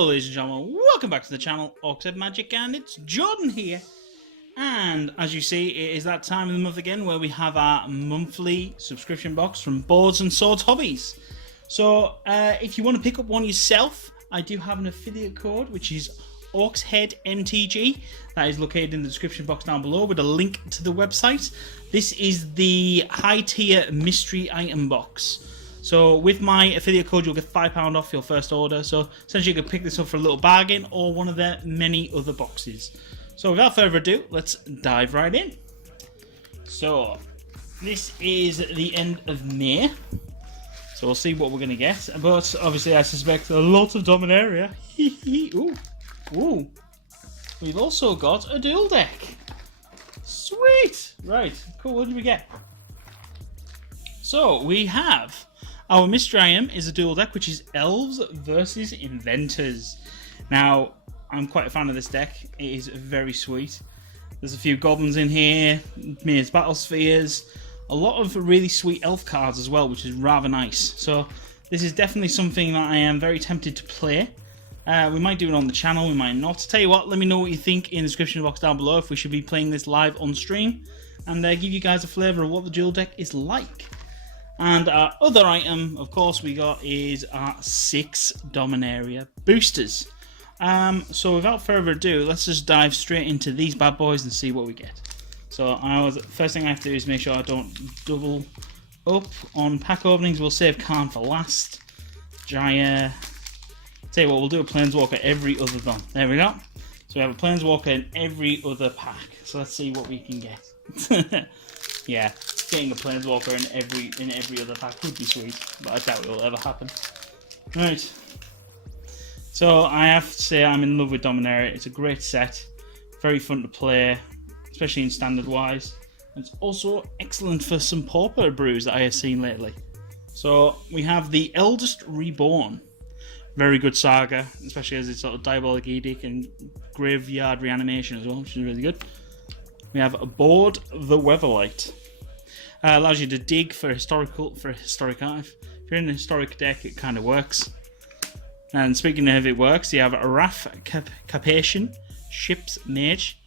Hello ladies and gentlemen, welcome back to the channel, UKMtG, and it's Jordan here. And as you see, it is that time of the month again where we have our monthly subscription box from Boards and Swords Hobbies. So if you want to pick up one yourself, I do have an affiliate code which is UKMtG. That is located in the description box down below with a link to the website. This is the high tier mystery item box. So with my affiliate code, you'll get £5 off your first order. So essentially you can pick this up for a little bargain or one of their many other boxes. So without further ado, let's dive right in. So this is the end of May. So we'll see what we're going to get. But obviously I suspect a lot of Dominaria. Ooh. Ooh. We've also got a dual deck. Sweet. Right. Cool. What did we get? So we have... our mystery item is a dual deck, which is Elves versus Inventors. Now, I'm quite a fan of this deck. It is very sweet. There's a few goblins in here, Mir's Battle Spheres, a lot of really sweet elf cards as well, which is rather nice. So this is definitely something that I am very tempted to play. We might do it on the channel, we might not. Tell you what, let me know what you think in the description box down below if we should be playing this live on stream, and give you guys a flavour of what the dual deck is like. And our other item, of course, we got is our 6 Dominaria boosters. So without further ado, let's just dive straight into these bad boys and see what we get. So first thing I have to do is make sure I don't double up on pack openings. We'll save Khan for last. Jaya. Tell you what, we'll do a Planeswalker every other one. There we go. So we have a Planeswalker in every other pack. So let's see what we can get. Yeah. Getting a Planeswalker in every other pack would be sweet, but I doubt it will ever happen. Right. So I have to say I'm in love with Dominaria. It's a great set, very fun to play, especially in standard wise. It's also excellent for some pauper brews that I have seen lately. So we have the Eldest Reborn. Very good saga, especially as it's sort of Diabolic Edict and Graveyard Reanimation as well, which is really good. We have Board the Weatherlight. Allows you to dig for historic archive. If you're in a historic deck, it kind of works. And speaking of it works, you have a Wrath Capation, Ship's Mage.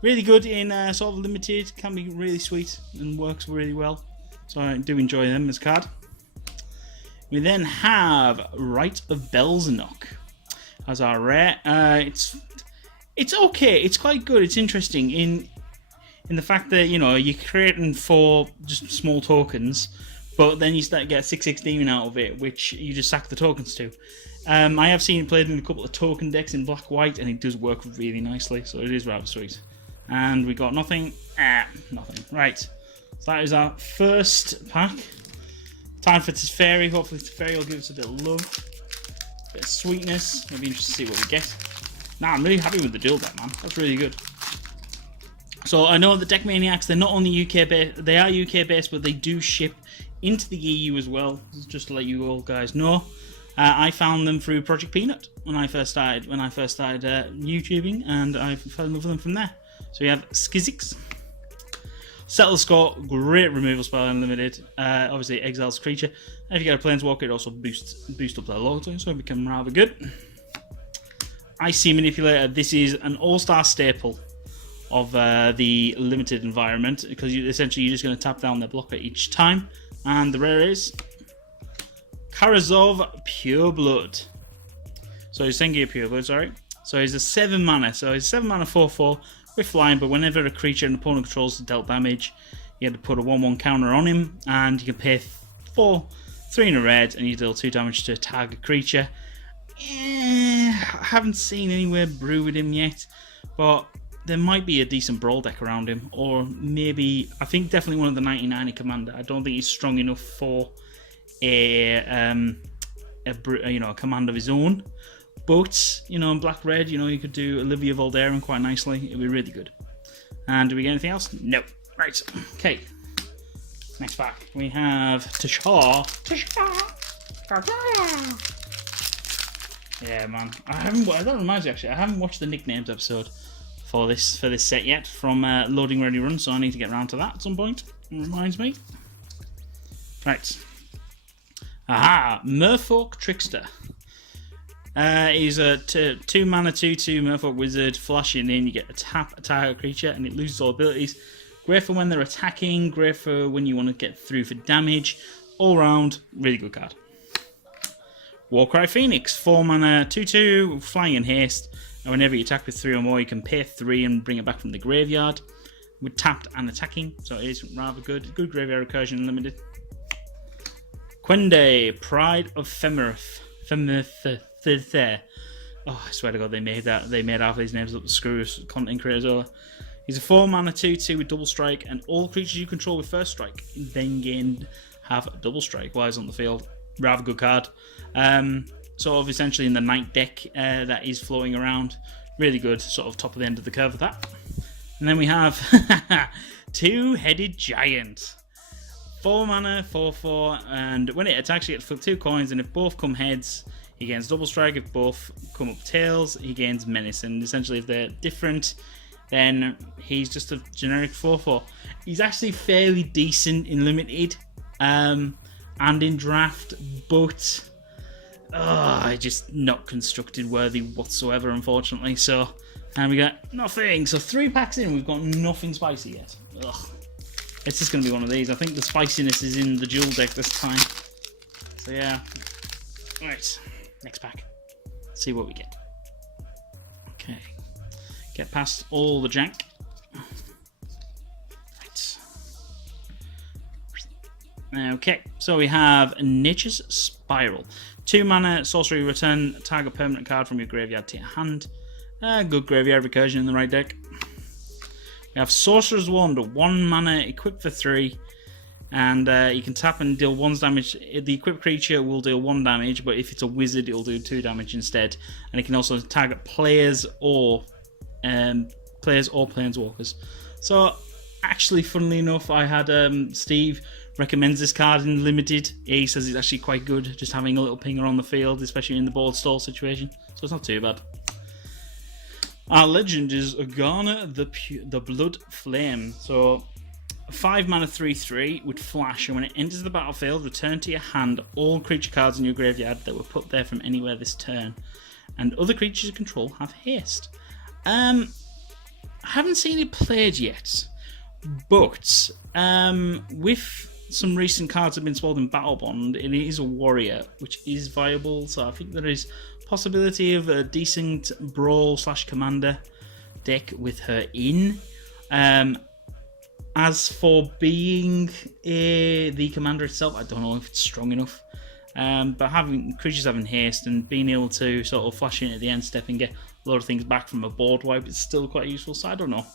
Really good in sort of limited, can be really sweet and works really well. So I do enjoy them as a card. We then have Rite of Belzenok as our rare. It's okay, it's quite good, it's interesting in the fact that, you know, you're creating 4 just small tokens, but then you start to get a 6/6 demon out of it, which you just sack the tokens to. I have seen it played in a couple of token decks in black-white, and it does work really nicely, so it is rather sweet. And we got nothing. Nothing. Right. So that is our first pack. Time for Teferi. Hopefully Teferi will give us a bit of love, a bit of sweetness. It'll be interesting to see what we get. Nah, I'm really happy with the dual deck, man. That's really good. So I know the Deck Maniacs, they're not only UK based, they are UK based, but they do ship into the EU as well, just to let you all guys know. I found them through Project Peanut when I first started YouTubing, and I fell in love with them from there. So we have Skizzix. Settle Score, great removal spell, unlimited. Obviously exiles creature. And if you get a Planeswalker, it also boost up their loyalty, so it becomes rather good. Icy Manipulator, this is an all-star staple of the limited environment, because essentially you're just going to tap down their blocker each time. And the rare is Karazov Pure Blood. So he's Sengia Pure Blood, sorry. So he's a 7 mana. So he's 7 mana 4/4 with flying, but whenever a creature an opponent controls dealt damage, you have to put a 1/1 counter on him, and you can pay 3 in a red, and you deal 2 damage to a target creature. I haven't seen anywhere brew with him yet, but there might be a decent brawl deck around him, or maybe, I think definitely one of the 99 commander. I don't think he's strong enough for a command of his own. But, you know, in black-red, you know, you could do Olivia Voldaren quite nicely. It'd be really good. And do we get anything else? No. Right. Okay. Next pack. We have Tashar. Yeah, man. That reminds me, actually, I haven't watched the nicknames episode for this set yet from Loading Ready Run, so I need to get around to that at some point. It reminds me. Right. Aha! Merfolk Trickster. He's a 2 mana 2/2 Merfolk Wizard. Flashing in, you get a tap a target creature, and it loses all abilities. Great for when they're attacking. Great for when you want to get through for damage. All round, really good card. Warcry Phoenix, 4 mana 2/2, flying in haste. And whenever you attack with 3 or more, you can pay 3 and bring it back from the graveyard. With tapped and attacking, so it is rather good. Good graveyard recursion limited. Quende, Pride of Femerith. Oh, I swear to God, they made that. They made half these names up to screw us content creators over. He's a 4 mana 2/2 with double strike, and all creatures you control with first strike then have double strike while he's on the field. Rather good card. Sort of essentially in the night deck that is floating around. Really good, sort of top of the end of the curve with that. And then we have Two-Headed Giant. 4 mana, 4/4, and when it attacks, you get to flip 2 coins, and if both come heads, he gains double strike. If both come up tails, he gains menace. And essentially, if they're different, then he's just a generic 4/4. He's actually fairly decent in limited and in draft, but just not constructed worthy whatsoever, unfortunately. So, and we got nothing. So 3 packs in, we've got nothing spicy yet. Ugh. It's just going to be one of these. I think the spiciness is in the dual deck this time. So yeah. Right. Next pack. Let's see what we get. Okay. Get past all the jank. Right. Okay. So we have Nature's Spiral. 2 mana, sorcery, return target permanent card from your graveyard to your hand. Good graveyard recursion in the right deck. We have Sorcerer's Wand, 1 mana, equipped for 3, and you can tap and deal 1 damage. The equipped creature will deal 1 damage, but if it's a wizard, it'll do 2 damage instead. And it can also target players or planeswalkers. So, actually, funnily enough, I had Steve recommends this card in limited. He says it's actually quite good, just having a little pinger on the field, especially in the board stall situation. So it's not too bad. Our legend is Garner the Blood Flame. So 5 mana 3/3 with flash, and when it enters the battlefield, return to your hand all creature cards in your graveyard that were put there from anywhere this turn, and other creatures you control have haste. I haven't seen it played yet, but with some recent cards that have been spoiled in Battle Bond, it is a warrior, which is viable. So I think there is possibility of a decent brawl/commander deck with her in. As for being the commander itself, I don't know if it's strong enough. But having creatures having haste and being able to sort of flash in at the end step and get a lot of things back from a board wipe is still quite useful. So I don't know.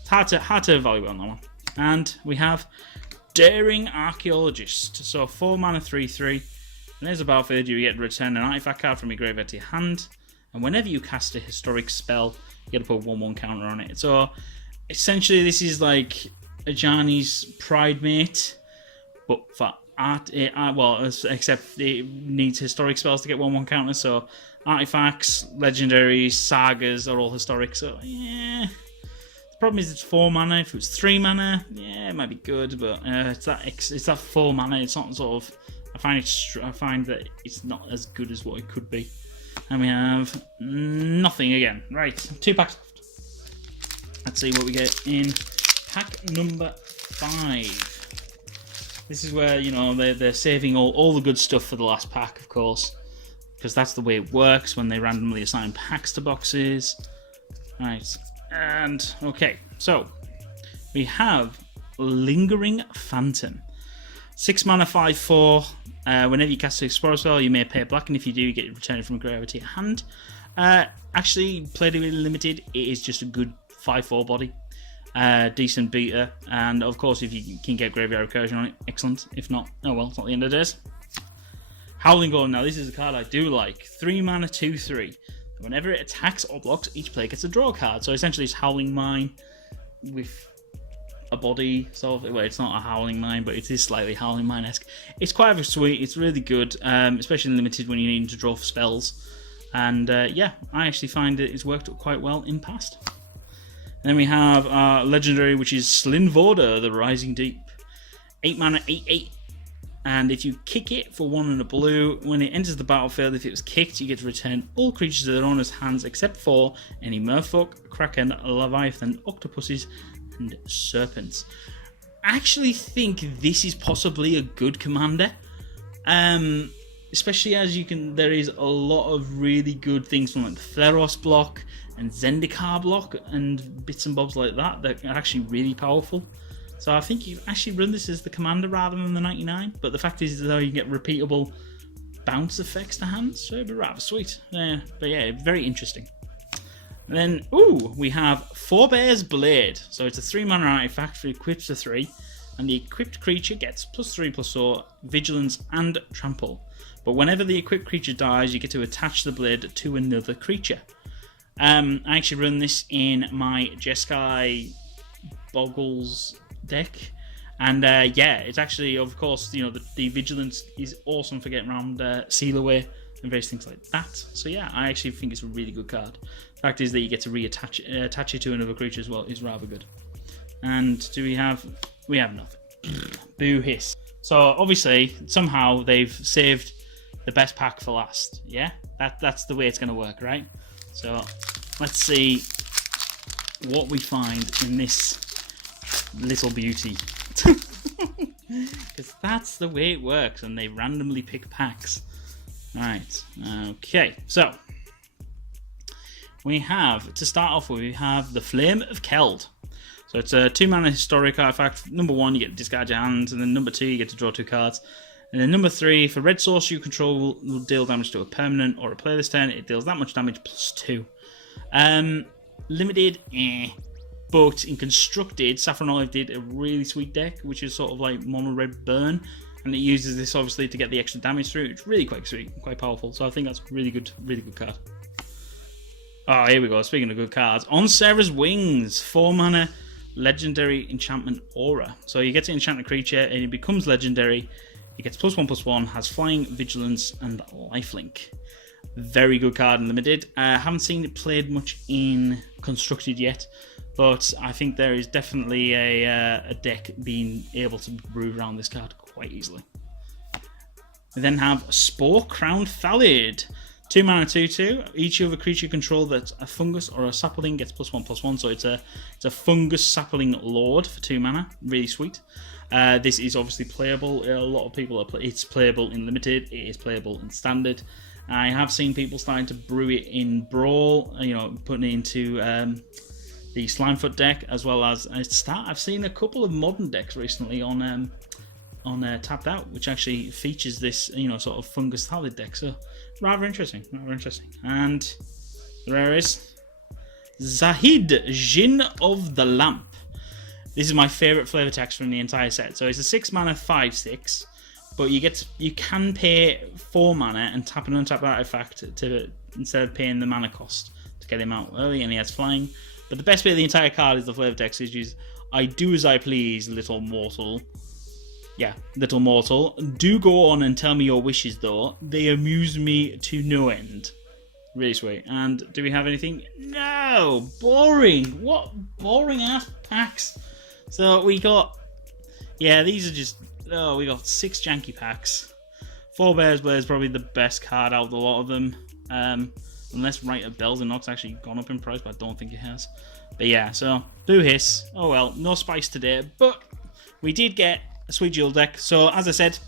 It's hard to evaluate on that one. And we have Daring Archaeologist. So 4 mana 3/3. And there's a battlefield, you get to return an artifact card from your graveyard to your hand, and whenever you cast a historic spell, you get to put 1/1 counter on it. So essentially, this is like Ajani's Pride Mate, but for art. Well, except it needs historic spells to get 1/1 counter. So artifacts, legendaries, sagas are all historic. So yeah. The problem is it's 4 mana. If it was 3 mana, yeah, it might be good, but it's that 4 mana. It's not sort of. I find that it's not as good as what it could be. And we have nothing again. Right, 2 packs left. Let's see what we get in pack number 5. This is where, you know, they're saving all the good stuff for the last pack, of course, because that's the way it works when they randomly assign packs to boxes. Right, and okay, so we have Lingering Phantom. 6 mana 5/4. Whenever you cast an Explorer spell, you may pay a black, and if you do, you get it returned from a graveyard to your hand. Actually, played it in limited, it is just a good 5/4 body. Decent beater, and of course, if you can get graveyard recursion on it, excellent. If not, oh well, it's not the end of the days. Howling Golem. Now, this is a card I do like. 3 mana 2/3. Whenever it attacks or blocks, each player gets a draw card. So essentially, it's Howling Mine with a body, sort of. Well, it's not a Howling Mine, but it is slightly Howling Mine-esque. It's quite sweet. It's really good, especially limited when you need to draw for spells. And yeah, I actually find that it's worked quite well in past. And then we have our legendary, which is Slinvorda, the Rising Deep. 8 mana, 8/8. And if you kick it for 1 and a blue, when it enters the battlefield, if it was kicked, you get to return all creatures to their owner's hands except for any merfolk, kraken, leviathan, octopuses, and serpents. I actually think this is possibly a good commander. Especially as there is a lot of really good things from like the Theros block and Zendikar block and bits and bobs like that are actually really powerful. So I think you actually run this as the commander rather than the 99. But the fact is, though, you get repeatable bounce effects to hands, so it'd be rather sweet. But yeah, very interesting. And then, we have Forebear's Blade. So it's a 3-mana artifact for equipped to 3, and the equipped creature gets +3/+4, Vigilance, and Trample. But whenever the equipped creature dies, you get to attach the blade to another creature. I actually run this in my Jeskai Boggles deck, and yeah, it's actually, of course, you know, the Vigilance is awesome for getting around Seal Away and various things like that. So yeah, I actually think it's a really good card. The fact is that you get to attach it to another creature as well is rather good. And do we have nothing. Boo hiss. So obviously somehow they've saved the best pack for last. Yeah, that's the way it's going to work, right? So let's see what we find in this little beauty. Because that's the way it works, and they randomly pick packs. Alright, okay, so we have, to start off with, we have the Flame of Keld. So it's a 2-mana historic artifact. Number 1, you get to discard your hand, and then number 2, you get to draw 2 cards. And then number 3, for red source you control will deal damage to a permanent or a player this turn. It deals that much damage +2. Limited, but in constructed, Saffron Olive did a really sweet deck, which is sort of like mono red burn, and it uses this obviously to get the extra damage through. It's really quite sweet, quite powerful. So I think that's a really good card. Oh, here we go. Speaking of good cards, On Sarah's Wings, 4-mana legendary enchantment aura. So you get to enchant a creature and it becomes legendary. It gets +1/+1, has flying, vigilance, and lifelink. Very good card in limited. I haven't seen it played much in constructed yet, but I think there is definitely a deck being able to brew around this card quite easily. We then have Spore Crowned Thallid. 2-mana 2/2. Each other creature you control that's a fungus or a sapling gets +1/+1. So it's a fungus sapling lord for 2 mana. Really sweet. This is obviously playable. A lot of people it's playable in limited. It is playable in standard. I have seen people starting to brew it in Brawl. You know, putting it into the Slimefoot deck, as well as I've seen a couple of modern decks recently on Tapped Out, which actually features this, you know, sort of fungus Thallid deck. So rather interesting. And the rare is Zahid, Djinn of the Lamp. This is my favourite flavor text from the entire set. So it's a 6-mana 5/6, but you can pay 4 mana and tap an untapped artifact instead of paying the mana cost to get him out early, and he has flying. But the best bit of the entire card is the flavor text, which is, I do as I please, little mortal. Yeah, little mortal. Do go on and tell me your wishes, though. They amuse me to no end. Really sweet. And do we have anything? No! Boring! What boring ass packs? So we got... Yeah, these are just... Oh, we got 6 janky packs. Forebear's Blade is probably the best card out of a lot of them. Unless Rite of Bells and Nox actually gone up in price, but I don't think it has. But yeah, so boo hiss. Oh well, no spice today. But we did get a sweet jewel deck. So as I said,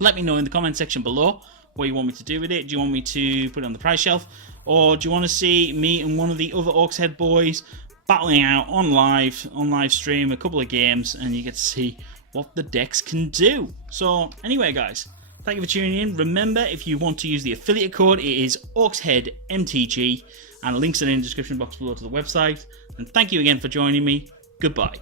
let me know in the comment section below what you want me to do with it. Do you want me to put it on the price shelf, or do you want to see me and one of the other Orcs Head boys battling out on live stream a couple of games, and you get to see what the decks can do? So anyway, guys, thank you for tuning in. Remember, if you want to use the affiliate code, it is UKMtG, and links are in the description box below to the website. And thank you again for joining me. Goodbye.